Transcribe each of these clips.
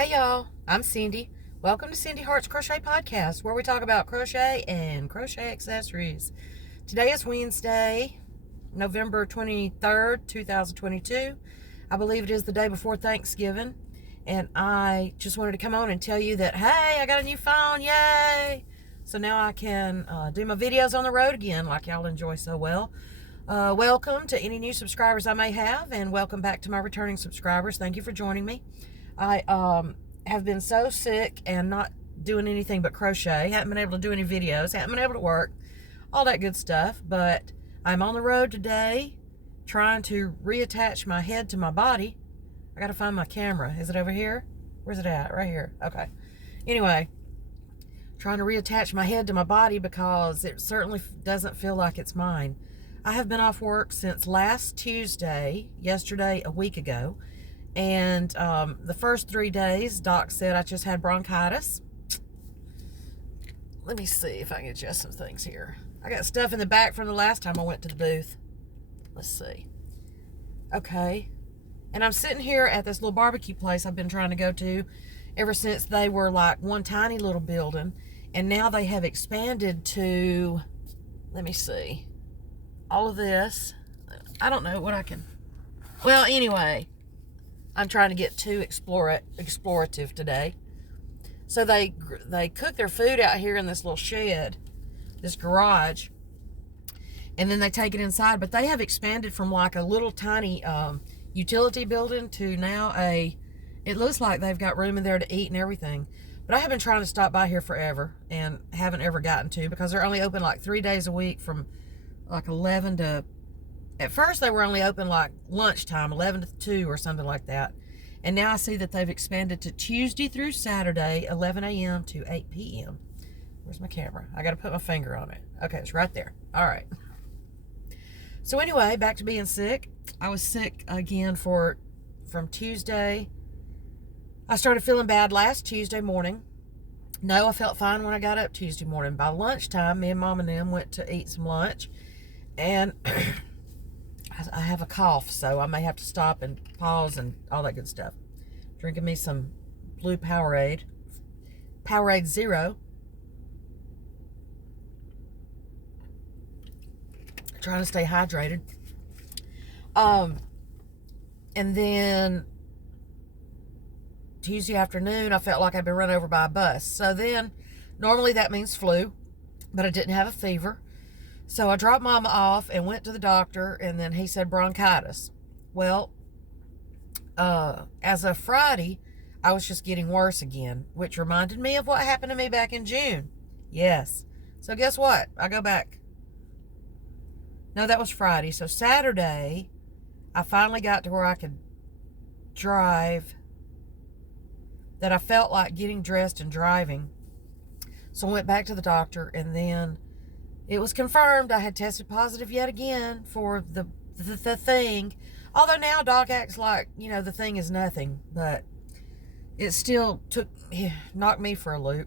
Hey y'all, I'm Cindy. Welcome to Cindy Hart's Crochet Podcast, where we talk about crochet and crochet accessories. Today is Wednesday, November 23rd, 2022. I believe it is the day before Thanksgiving, and I just wanted to come on and tell you that, hey, I got a new phone, yay! So now I can do my videos on the road again like y'all enjoy so well. Welcome to any new subscribers I may have, and welcome back to my returning subscribers. Thank you for joining me. I have been so sick and not doing anything but crochet. Haven't been able to do any videos. Haven't been able to work. All that good stuff. But I'm on the road today trying to reattach my head to my body. I got to find my camera. Is it over here? Where's it at? Right here. Okay. Anyway, trying to reattach my head to my body because it certainly doesn't feel like it's mine. I have been off work since last Tuesday, yesterday, a week ago. And the first 3 days, Doc said I just had bronchitis. Let me see if I can adjust some things here. I got stuff in the back from the last time I went to the booth. Let's see. Okay. And I'm sitting here at this little barbecue place I've been trying to go to ever since they were like one tiny little building. And now they have expanded to, let me see, all of this. I don't know what I can, well, anyway. I'm trying to get too explorative today. So they cook their food out here in this little shed, this garage, and then they take it inside. But they have expanded from like a little tiny utility building to now it looks like they've got room in there to eat and everything. But I have been trying to stop by here forever and haven't ever gotten to, because they're only open like 3 days a week from like 11 to... At first, they were only open like lunchtime, 11 to 2 or something like that. And now I see that they've expanded to Tuesday through Saturday, 11 a.m. to 8 p.m. Where's my camera? I got to put my finger on it. Okay, it's right there. All right. So anyway, back to being sick. I was sick again from Tuesday. I started feeling bad last Tuesday morning. No, I felt fine when I got up Tuesday morning. By lunchtime, me and Mom and them went to eat some lunch. And... I have a cough, so I may have to stop and pause and all that good stuff. Drinking me some blue Powerade Zero. Trying to stay hydrated. And then Tuesday afternoon, I felt like I'd been run over by a bus. So then, normally that means flu, but I didn't have a fever. So I dropped Mama off and went to the doctor, and then he said bronchitis. Well, as of Friday, I was just getting worse again, which reminded me of what happened to me back in June. Yes. So guess what? I go back. No, that was Friday. So Saturday, I finally got to where I could drive, that I felt like getting dressed and driving. So I went back to the doctor, and then it was confirmed I had tested positive yet again for the thing. Although now Doc acts like, the thing is nothing. But it still knocked me for a loop.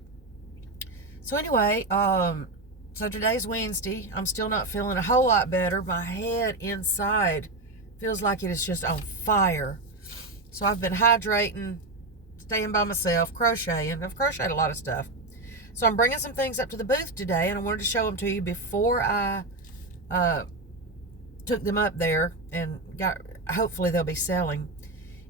So anyway, so today's Wednesday. I'm still not feeling a whole lot better. My head inside feels like it is just on fire. So I've been hydrating, staying by myself, crocheting. I've crocheted a lot of stuff. So I'm bringing some things up to the booth today, and I wanted to show them to you before I took them up there, and hopefully they'll be selling.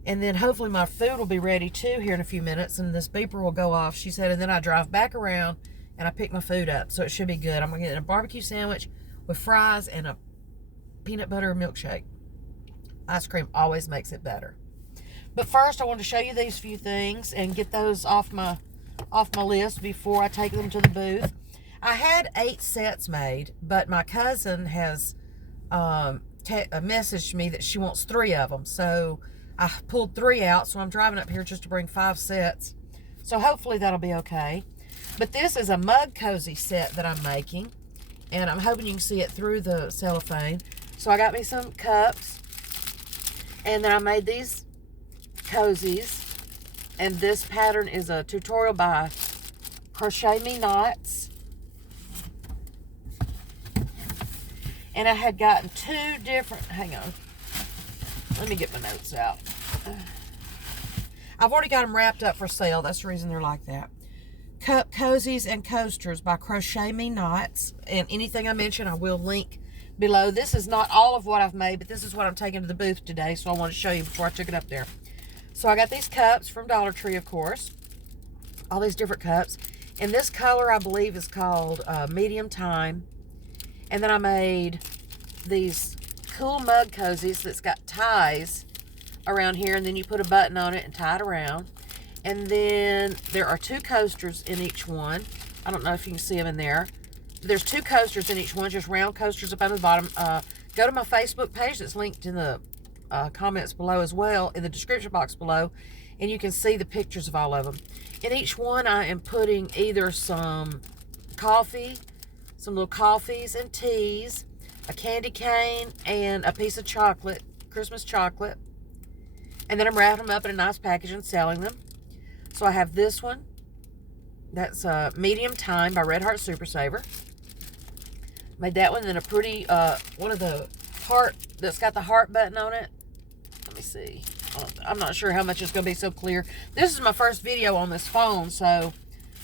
And then hopefully my food will be ready too here in a few minutes, and this beeper will go off, she said, and then I drive back around and I pick my food up. So it should be good. I'm going to get a barbecue sandwich with fries and a peanut butter milkshake. Ice cream always makes it better. But first I want to show you these few things and get those off my list before I take them to the booth. I had 8 sets made, but my cousin has messaged me that she wants 3 of them. So I pulled 3 out, so I'm driving up here just to bring 5 sets. So hopefully that'll be okay. But this is a mug cozy set that I'm making, and I'm hoping you can see it through the cellophane. So I got me some cups, and then I made these cozies. And this pattern is a tutorial by Crochet Me Knots. And I had gotten 2 different, hang on. Let me get my notes out. I've already got them wrapped up for sale. That's the reason they're like that. Cup Cozies and Coasters by Crochet Me Knots. And anything I mention, I will link below. This is not all of what I've made, but this is what I'm taking to the booth today, so I want to show you before I took it up there. So I got these cups from Dollar Tree, of course. All these different cups. And this color, I believe, is called Medium Time. And then I made these cool mug cozies that's got ties around here, and then you put a button on it and tie it around. And then there are 2 coasters in each one. I don't know if you can see them in there. There's 2 coasters in each one, just round coasters up on the bottom. Go to my Facebook page that's linked in the comments below as well, in the description box below, and you can see the pictures of all of them. In each one, I am putting either some coffee, some little coffees and teas, a candy cane, and a piece of chocolate, Christmas chocolate. And then I'm wrapping them up in a nice package and selling them. So I have this one. That's Medium Time by Red Heart Super Saver. Made that one. Then a pretty, one of the heart, that's got the heart button on it. Let me see. I'm not sure how much it's going to be so clear. This is my first video on this phone, so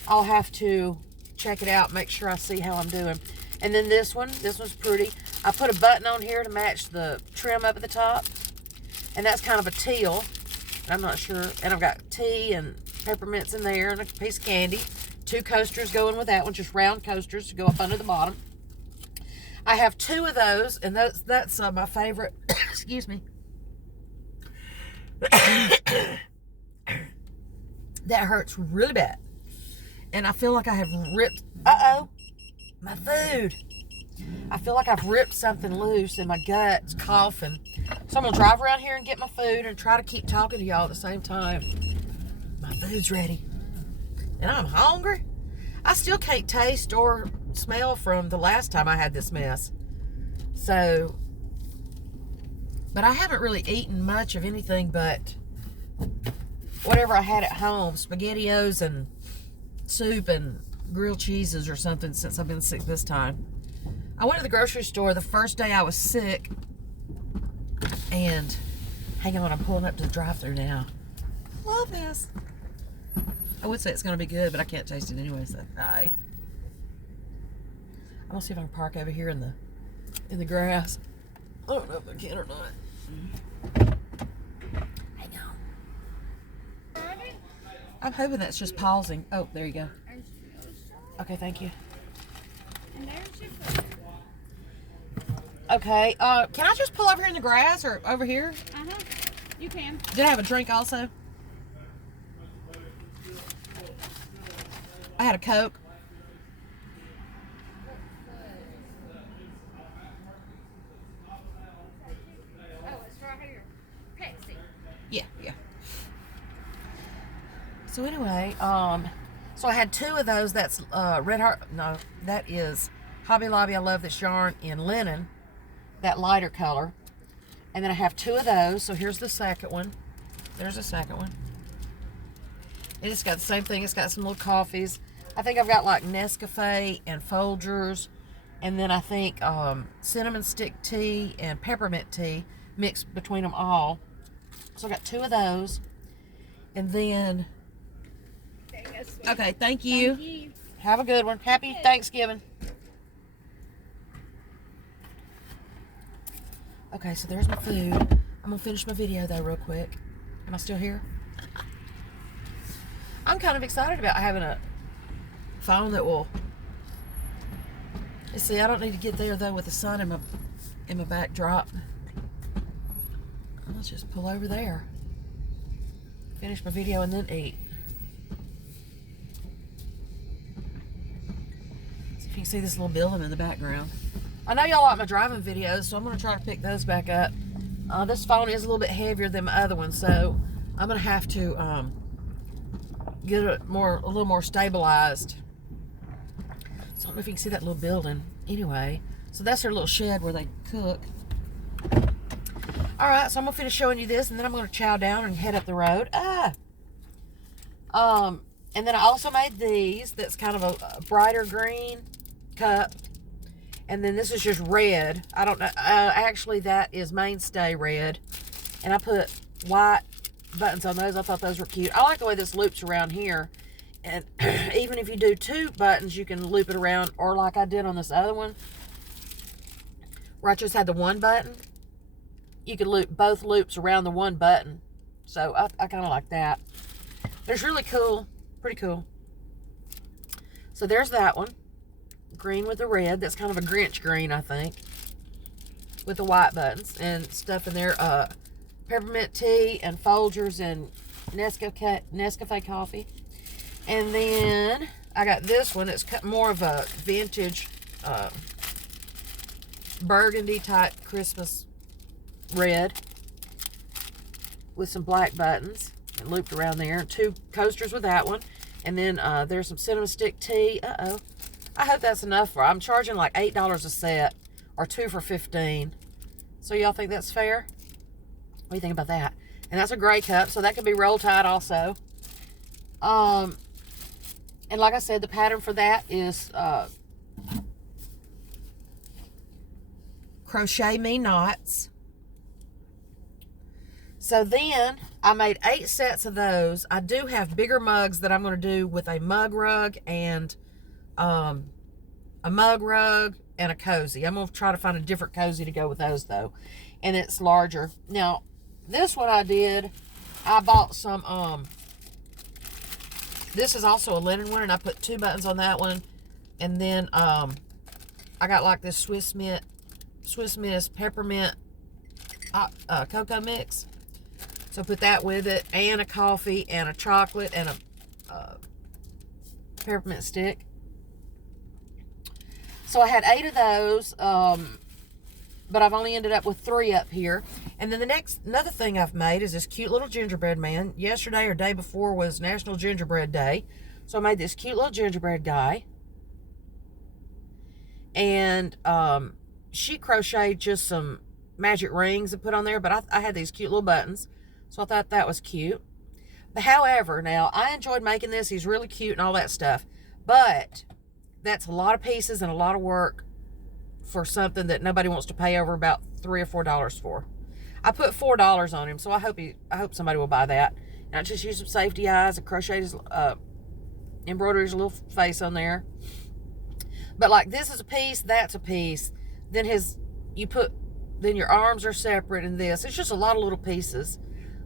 I'll have to check it out, make sure I see how I'm doing. And then this one's pretty. I put a button on here to match the trim up at the top. And that's kind of a teal. I'm not sure. And I've got tea and peppermints in there and a piece of candy. 2 coasters going with that one, just round coasters to go up under the bottom. I have 2 of those, and that's my favorite. Excuse me. That hurts really bad. And I feel like I have ripped, my food. I feel like I've ripped something loose in my gut. It's coughing. So I'm going to drive around here and get my food and try to keep talking to y'all at the same time. My food's ready. And I'm hungry. I still can't taste or smell from the last time I had this mess. So, but I haven't really eaten much of anything but whatever I had at home. SpaghettiOs and soup and grilled cheeses or something since I've been sick this time. I went to the grocery store the first day I was sick, and hang on, I'm pulling up to the drive-thru now. Love this. I would say it's going to be good, but I can't taste it anyway, so hi. I'm going to see if I can park over here in the grass. I don't know if I can or not. Hang on. I'm hoping that's just pausing. Oh, there you go. Okay, thank you. Okay, can I just pull over here in the grass or over here? You can. Did I have a drink also? I had a Coke. Oh, it's right here. Pepsi. Yeah. So anyway, so I had 2 of those. That's Red Heart. No, that is Hobby Lobby. I love this yarn in linen, that lighter color. And then I have 2 of those. So here's the second one. There's the second one. And it's got the same thing. It's got some little coffees. I think I've got like Nescafe and Folgers, and then I think cinnamon stick tea and peppermint tea mixed between them all. So I got 2 of those. And then, okay, thank you. Thank you. Have a good one. Happy Thanksgiving. Okay, so there's my food. I'm going to finish my video, though, real quick. Am I still here? I'm kind of excited about having a phone that will... You see, I don't need to get there, though, with the sun in my backdrop. Let's just pull over there. Finish my video and then eat. See if you can see this little building in the background. I know y'all like my driving videos, so I'm going to try to pick those back up. This phone is a little bit heavier than my other one, so I'm going to have to get it a little more stabilized. So I don't know if you can see that little building. Anyway, so that's their little shed where they cook. Alright, so I'm going to finish showing you this, and then I'm going to chow down and head up the road. And then I also made these. That's kind of a brighter green cup. And then this is just red. I don't know. Actually, that is mainstay red. And I put white buttons on those. I thought those were cute. I like the way this loops around here. And even if you do 2 buttons, you can loop it around. Or like I did on this other one, where I just had the 1 button. You could loop both loops around the 1 button. So I kind of like that. But it's really cool. Pretty cool. So there's that one. Green with the red. That's kind of a Grinch green, I think. With the white buttons and stuff in there. Peppermint tea and Folgers and Nescafe coffee. And then I got this one. It's more of a vintage burgundy type Christmas red with some black buttons and looped around there. 2 coasters with that one. And then there's some cinnamon stick tea. I hope that's enough for. I'm charging like $8 a set, or 2 for $15. So y'all think that's fair? What do you think about that? And that's a gray cup, so that could be roll tide also. And like I said, the pattern for that is Crochet Me Knots. So then I made 8 sets of those. I do have bigger mugs that I'm going to do with a mug rug and a mug rug and a cozy. I'm going to try to find a different cozy to go with those though. And it's larger. Now, this one I bought some, this is also a linen one, and I put 2 buttons on that one. And then I got like this Swiss Miss peppermint cocoa mix. So put that with it, and a coffee, and a chocolate, and a peppermint stick. So I had 8 of those, but I've only ended up with 3 up here. And then another thing I've made is this cute little gingerbread man. Yesterday or day before was National Gingerbread Day. So I made this cute little gingerbread guy. And she crocheted just some magic rings and put on there, but I had these cute little buttons. So I thought that was cute. But however, now, I enjoyed making this. He's really cute and all that stuff. But that's a lot of pieces and a lot of work for something that nobody wants to pay over about $3 or $4 for. I put $4 on him, so I hope somebody will buy that. And I just used some safety eyes and crocheted his, embroidered his little face on there. But like this is a piece, that's a piece. Then then your arms are separate in this. It's just a lot of little pieces.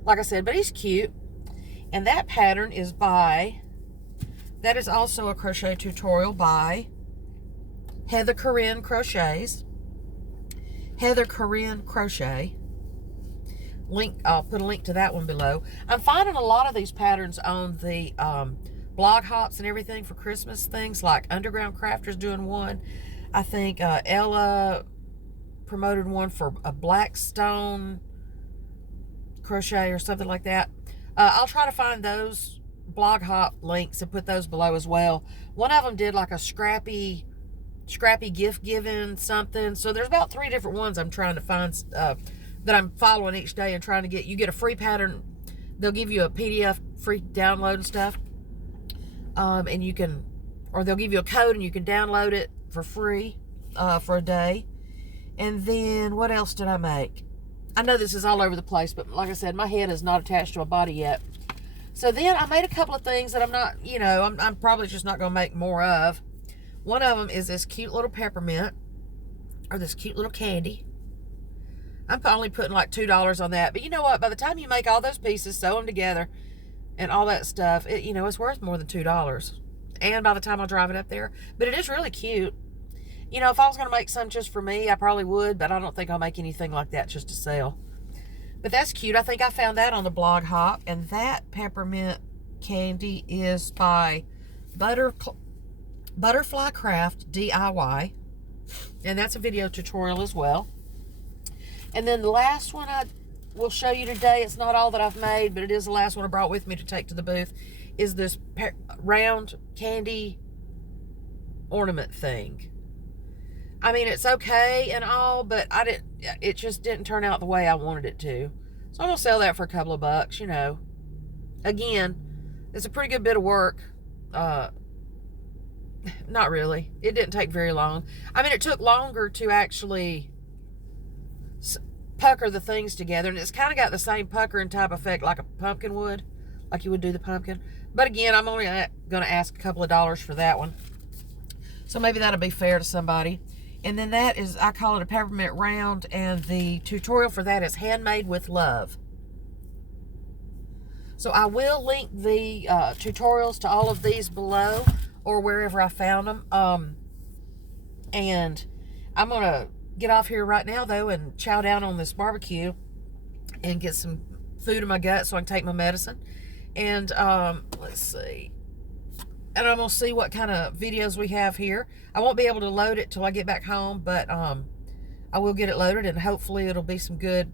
Like I said, but he's cute. And that pattern is that is also a crochet tutorial by Heather Corinne Crochets. Heather Corinne Crochet. I'll put a link to that one below. I'm finding a lot of these patterns on the blog hops and everything for Christmas things, like Underground Crafter's doing one. I think Ella promoted one for a Blackstone crochet or something like that. I'll try to find those blog hop links and put those below as well. One of them did like a scrappy gift giving something. So there's about 3 different ones I'm trying to find that I'm following each day and trying to get. You get a free pattern. They'll give you a PDF free download and stuff. And you can, or they'll give you a code and you can download it for free for a day. And then what else did I make? I know this is all over the place, but like I said, my head is not attached to my body yet. So then I made a couple of things that I'm not, I'm probably just not going to make more of. One of them is this cute little peppermint, or this cute little candy. I'm only putting like $2 on that. But you know what? By the time you make all those pieces, sew them together, and all that stuff, it's worth more than $2. And by the time I drive it up there. But it is really cute. If I was going to make some just for me, I probably would. But I don't think I'll make anything like that just to sell. But that's cute. I think I found that on the blog hop. And that peppermint candy is by Butterfly Craft DIY. And that's a video tutorial as well. And then the last one I will show you today, it's not all that I've made, but it is the last one I brought with me to take to the booth, is this round candy ornament thing. I mean, it's okay and all, but it just didn't turn out the way I wanted it to. So I'm going to sell that for a couple of bucks, Again, it's a pretty good bit of work. Not really. It didn't take very long. I mean, it took longer to actually pucker the things together. And it's kind of got the same puckering type effect like a pumpkin would, like you would do the pumpkin. But again, I'm only going to ask a couple of dollars for that one. So maybe that'll be fair to somebody. And then that is, I call it a peppermint round, and the tutorial for that is Handmade with Love. So I will link the tutorials to all of these below or wherever I found them. And I'm going to get off here right now, though, and chow down on this barbecue and get some food in my gut so I can take my medicine. And let's see. And I'm going to see what kind of videos we have here. I won't be able to load it till I get back home, but I will get it loaded, and hopefully it'll be some good,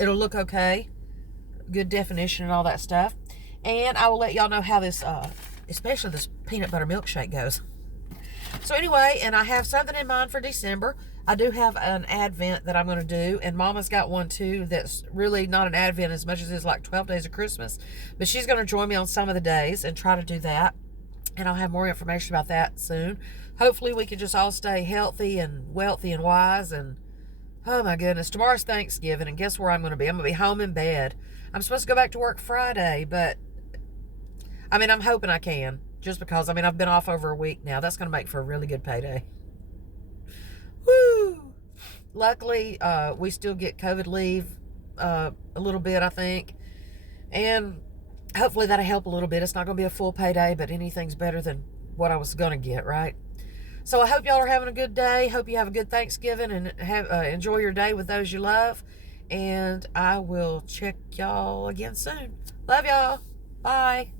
it'll look okay. Good definition and all that stuff. And I will let y'all know how this, especially this peanut butter milkshake goes. So anyway, and I have something in mind for December. I do have an Advent that I'm going to do, and Mama's got one too that's really not an Advent as much as it's like 12 days of Christmas. But she's going to join me on some of the days and try to do that. And I'll have more information about that soon. Hopefully we can just all stay healthy and wealthy and wise. And oh my goodness, tomorrow's Thanksgiving, and guess where I'm going to be? I'm going to be home in bed. I'm supposed to go back to work Friday, but I mean, I'm hoping I can. Just because, I mean, I've been off over a week now. That's going to make for a really good payday. Woo! Luckily, we still get COVID leave a little bit, I think. And hopefully that'll help a little bit. It's not going to be a full payday, but anything's better than what I was going to get, right? So I hope y'all are having a good day. Hope you have a good Thanksgiving and enjoy your day with those you love. And I will check y'all again soon. Love y'all. Bye.